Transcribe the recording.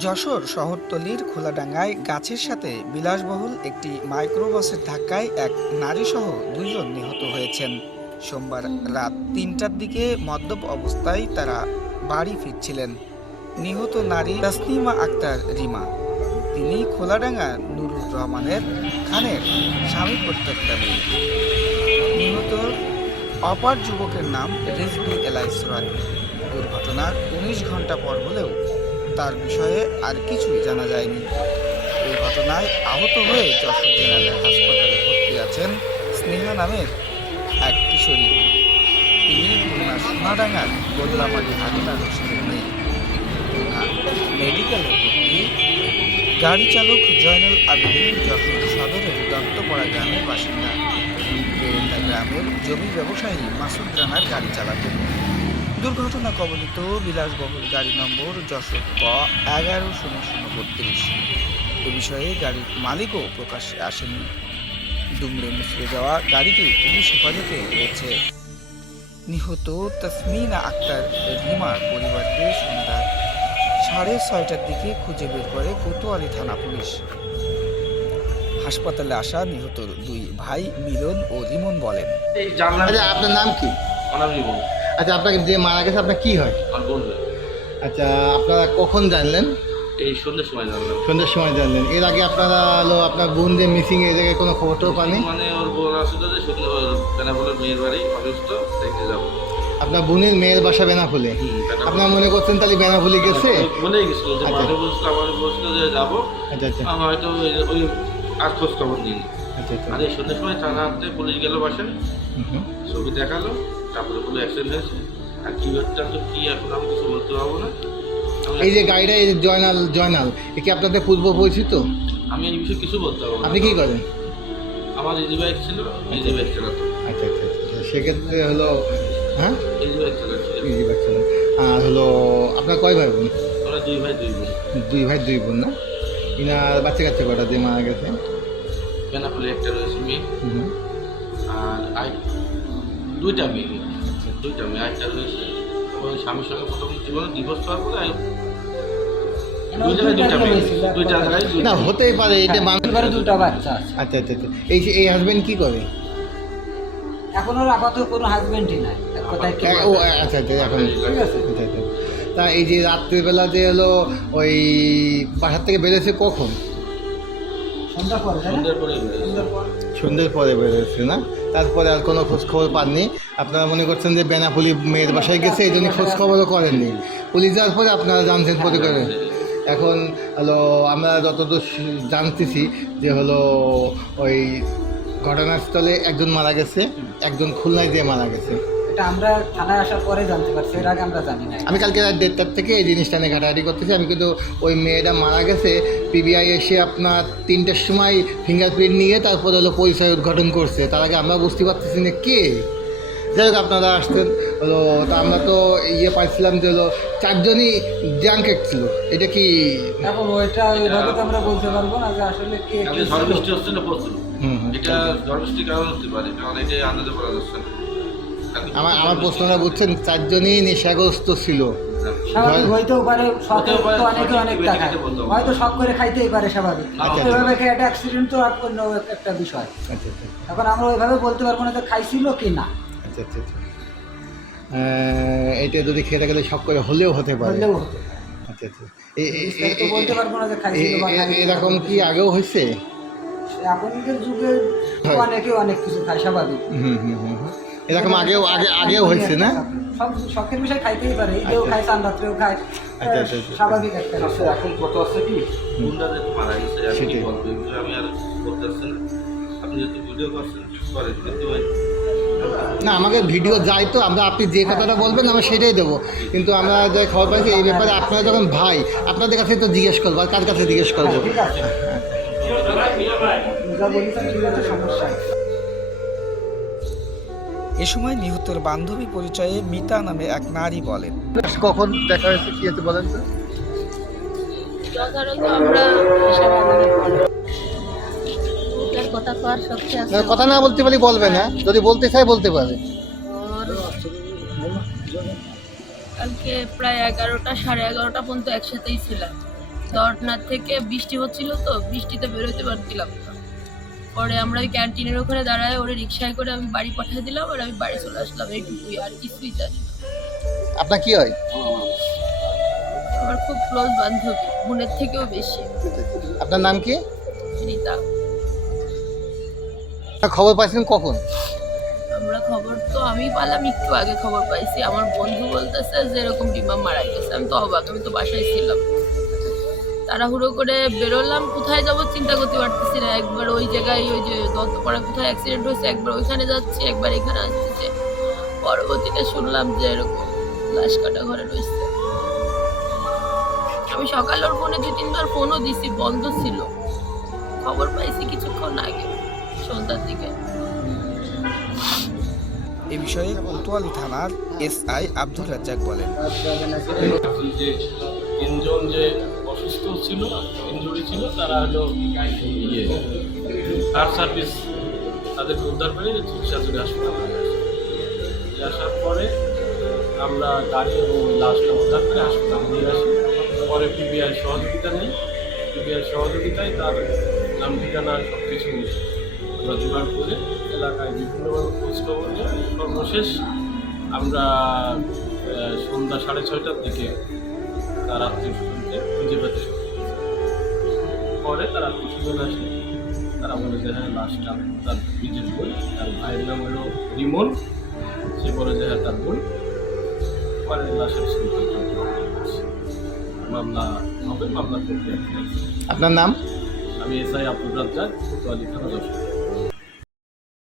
যশোর শহরতলির খোলাডাঙ্গায় গাছের সাথে বিলাসবহুল একটি মাইক্রোবাসের ধাক্কায় এক নারীসহ দুইজন নিহত হয়েছেন। সোমবার রাত তিনটার দিকে মদ্যপ অবস্থায় তারা বাড়ি ফিরছিলেন। নিহত নারী তাসনিমা আক্তার রিমা। তিনি খোলাডাঙ্গা নুরুর রহমানের খানের স্বামী প্রত্যেকটা মেয়ে। নিহত অপার যুবকের নাম রিজবি এলাইস রানী দুর্ঘটনার উনিশ ঘণ্টা পর হলেও তার বিষয়ে আর কিছুই জানা যায়নি। এই ঘটনায় আহত হয়ে যশোর জেনারেল হাসপাতালে ভর্তি আছেন স্নেহা নামের এক কিশোরী। তিনি খুলনা সোনাডাঙ্গার গোল্লামারি হালিমা রশিদের মেয়ে। মেডিকেলে ভর্তি। গাড়ি চালক জয়নুল আবেদিন যশোর সদরের দত্তপাড়া গ্রামের বাসিন্দা। গ্রামের জমি ব্যবসায়ী মাসুদ রানার গাড়ি চালাতেন। দুর্ঘটনা কবলিত বিলাসবহুল গাড়ি নম্বর যশোর ক এগারো শূন্য শূন্য বত্রিশ। এ বিষয়ে গাড়ির মালিকও প্রকাশ্যে আসেনি। দুমড়ে মুচড়ে যাওয়া গাড়িটি পুলিশ হেফাজতে রয়েছে। নিহত তসমিনা আক্তার রিমার পরিবারকে সন্ধ্যা সাড়ে ছয়টার দিকে খুঁজে বের করে কোতোয়ালি থানা পুলিশ। হাসপাতালে আসা নিহত দুই ভাই মিলন ও রিমন বলেন। আচ্ছা আপনার নাম কি? অনামি বল আচ্ছা আপনাকে যে মারা গেছে আপনার কি হয়? আর বলবে আচ্ছা আপনারা কখন জানলেন? এই সন্ধ্যের সময় জানলাম। সন্ধ্যের সময় জানলেন। এর আগে আপনারা হলো আপনার বোন যে মিসিং এর জায়গায় কোনো খবর টবর পাননি? মানে ওর বোন আসলে যে সন্ধ্যে ওর বেনাপোলের মেয়ের বাড়ি অসুস্থ দেখতে যাব। আপনার বোনের মেয়ের বাসা বেনাফুলে হুম, বেনাপোল। আপনার মনে করছেন তাহলে বেনাফুলি গেছে? বলেই গেছিল যে আচ্ছা। বলছিল আমার বলছিল যে যাব। আচ্ছা আচ্ছা। আমার হয়তো ওই- ওই আর খোঁজ খবর নিইনি আচ্ছা আচ্ছা। আর এই সন্ধ্যের সময় থানা হাতে পুলিশ গেল বাসায়। হুম, হুম। ছবি দেখাল। তারপরে বলে অ্যাক্সিডেন্ট হয়েছে? আর কি হচ্ছে? তো কি এখন আমি কিছু বলতে পারব না। এই যে গাড়িটা এই জয়নাল জয়নাল এ কি আপনাদের পূর্ব পরিচিত? আমি এই বিষয়ে কিছু বলতে পারব না। আপনি কি করেন? আমার ইজি বাইক ছিল ইজি বাইক চালাতো। আচ্ছা আচ্ছা আচ্ছা সেক্ষেত্রে হলো হ্যাঁ? ইজি বাইক চালাচ্ছি ইজি বাচ্চা আর হলো আপনার কয় ভাই বোন? আমরা দুই ভাই দুই বোন। দুই ভাই দুই বোন না? ইনার বাচ্চা কাচ্চা কটা? যে মারা গেছে। বেনাপোলে একটা রয়েছে মেয়ে। আর আই দুইটা মেয়ে। দুইটা মেয়ে আরেকটা রয়েছে ওই স্বামীর সঙ্গে প্রথম জীবনে ডিভোর্স হওয়ার পরে না হতেই পারে এটা দুটো বাচ্চা আছে। আচ্ছা আচ্ছা আচ্ছা। এই যে এই হাজবেন্ড কি করে? এখন ওর আপাতত কোনো হাজবেন্ডই নাই। কথায় ও আচ্ছা আচ্ছা এখন ঠিক আছে। আচ্ছা আচ্ছা। তা এই যে রাত্রিবেলা যে হলো ওই বাসার থেকে বেরোছে কখন? সন্ধ্যের পরে। সন্ধ্যার পরে। বেরোচ্ছে না? তারপরে আর কোনো খোঁজখবর পাননি। আপনারা মনে করছেন যে বেনাপুলি মেয়ের বাসায় গেছে, এই জন্য খোঁজখবরও করেননি। পুলিশ যাওয়ার পরে আপনারা জানছেন পরে করে। এখন হলো আমরা যতদূর জানতেছি যে হলো ওই ঘটনাস্থলে একজন মারা গেছে, একজন খুলনায় দিয়ে মারা গেছে। এটা আমরা থানায় আসার পরে জানতে পারছি এর আগে আমরা জানি না আমি কালকে রাত দেড়টার থেকে এই জিনিসটা নিয়ে ঘাটাঘাটি করতেছি। আমি কিন্তু ওই মেয়েটা মারা গেছে পিবিআই এসে আপনার তিনটের সময় ফিঙ্গারপ্রিন্ট নিয়ে তারপর হলো পরিচয় উদ্ঘাটন করছে। তার আগে আমরা বুঝতে পারতেছি না কে। যাই হোক আপনারা আসতেন। হলো তা আমরা তো ইয়ে পাইছিলাম যে হলো চারজনই জ্যাঙ্কেট ছিল। এটা কি? এখন ওইটা ওইভাবে তো আমরা বলতে পারব না যে আসলে কে ঝড়। বৃষ্টি হচ্ছিল প্রচুর। এটা ঝড় বৃষ্টির কারণ হতে পারে কারণ এটা আন্দাজে করা যাচ্ছে না। আমার আমার প্রশ্নটা বুঝছেন? চারজনই নেশাগ্রস্ত ছিল। স্বাভাবিক হইতেও পারে শখে তো অনেকে অনেক টাকা। খেতে বলতে হবে। হয়তো শখ করে খাইতেই পারে স্বাভাবিক। আচ্ছা, আচ্ছা। খেয়ে একটা অ্যাক্সিডেন্ট তো অন্য একটা বিষয়? আচ্ছা আচ্ছা। এখন আমরা ওইভাবে বলতে পারব না যে খাইছিল কি না। আচ্ছা আচ্ছা আচ্ছা। আহ, এটা যদি খেতে গেলে সব করে হলেও হতে পারে। হলেও হতে পারে। আচ্ছা আচ্ছা। বলতে পারব না যে খাইছিল। এরকম কি আগেও হয়েছে? এখনকার যুগে। অনেকে অনেক কিছু খায় স্বাভাবিক। হুম হুম হুম হুম। এরকম আগেও আগে আগেও হয়েছে না? সব শখের বিষয় খাইতেই পারে। খায় চান রাত্রেও খায় আচ্ছা, আচ্ছা, আচ্ছা। স্বাভাবিক একটা এখন কত আছে কি? গুন্ডা যে মারা গেছে বলব আমি আর বলতে পারছি না। আপনি যদি ভিডিও করছেন করেন কিন্তু না আমাকে ভিডিও যাই তো আমরা আপনি যে কথাটা বলবেন আমরা সেটাই দেবো। কিন্তু আমরা যে খবর পাইছি এই ব্যাপারে আপনারা যখন ভাই আপনাদের কাছে তো জিজ্ঞেস করব আর কার কাছে জিজ্ঞেস করব? ঠিক আছে। এ সময় নিহতের বান্ধবী পরিচয়ে মিতা নামে এক নারী বলেন। কখন দেখা হয়েছে? কি হয়েছে বলেন তো। কথা না, বলতে পারি বলবে না। যদি বলতে চাই বলতে পারে। কালকে প্রায় এগারোটা সাড়ে এগারোটা পর্যন্ত একসাথেই ছিলাম। দর্টনাথ থেকে বৃষ্টি হচ্ছিল তো বৃষ্টিতে বেরোতে পারছিলাম না। পরে আমরা ওই ক্যান্টিনের ওখানে দাঁড়ায় ওরে রিক্সায় করে আমি বাড়ি পাঠিয়ে দিলাম আর আমি বাড়ি চলে আসলাম। এইটুকুই আর কিছুই জানি আপনার কি হয়? আমার খুব ক্লোজ বান্ধবী বোনের থেকেও বেশি। আপনার নাম কি? রীতা। খবর পাইছেন কখন? আমরা খবর তো আমি পালাম একটু আগে খবর পাইছি। আমার বন্ধু বলতেছে যে এরকম ডিমাম মারা গেছে। আমি তো অবাক আমি তো বাসায় ছিলাম। তাড়াহুড়ো করে বেরোলাম কোথায় যাব চিন্তা করতে পারতেছি না। একবার ওই জায়গায় ওই যে দত্তপাড়া কোথায় অ্যাক্সিডেন্ট হয়েছে একবার ওইখানে যাচ্ছি একবার এখানে আসতেছে। পরবর্তীতে শুনলাম যে এরকম লাশ কাটা ঘরে রয়েছে। আমি সকাল ওর ফোনে দু তিনবার ফোনও দিছি বন্ধ ছিল। খবর পাইছি কিছুক্ষণ আগে সন্ধ্যার দিকে। এ বিষয়ে কোতোয়ালি থানার এসআই আব্দুর রাজ্জাক বলেন। যে তিনজন যে অসুস্থ ছিল ইনজুরি ছিল তারা হলো ইয়ে। ফায়ার সার্ভিস তাদেরকে উদ্ধার করে চিকিৎসা চিকিৎসাধীন হাসপাতালে নিয়ে আসার পরে আমরা গাড়ি এবং লাশটা উদ্ধার করে হাসপাতালে নিয়ে আসি। পরে পিবিআই সহযোগিতা নেই। পিবিআই সহযোগিতায় তার নাম ঠিকানা সব কিছু আমরা জোগাড় করে এলাকায় বিভিন্নভাবে খোঁজখবর নিয়ে সর্বশেষ আমরা সন্ধ্যা সাড়ে ছয়টার দিকে তার আত্মীয় খুঁজে পেতে পরে তারা স্বজন আসে তারা বলে যে হ্যাঁ লাশটা তার নিজের বই তার ভাইয়ের নাম হলো রিমন সে বলে যে হ্যাঁ তার বই পরে লাশের মামলা হবে মামলা প্রক্রিয়া আপনার নাম? আমি এসআই আব্দুল রাজ্জাক কোতোয়ালি থানা দর্শক।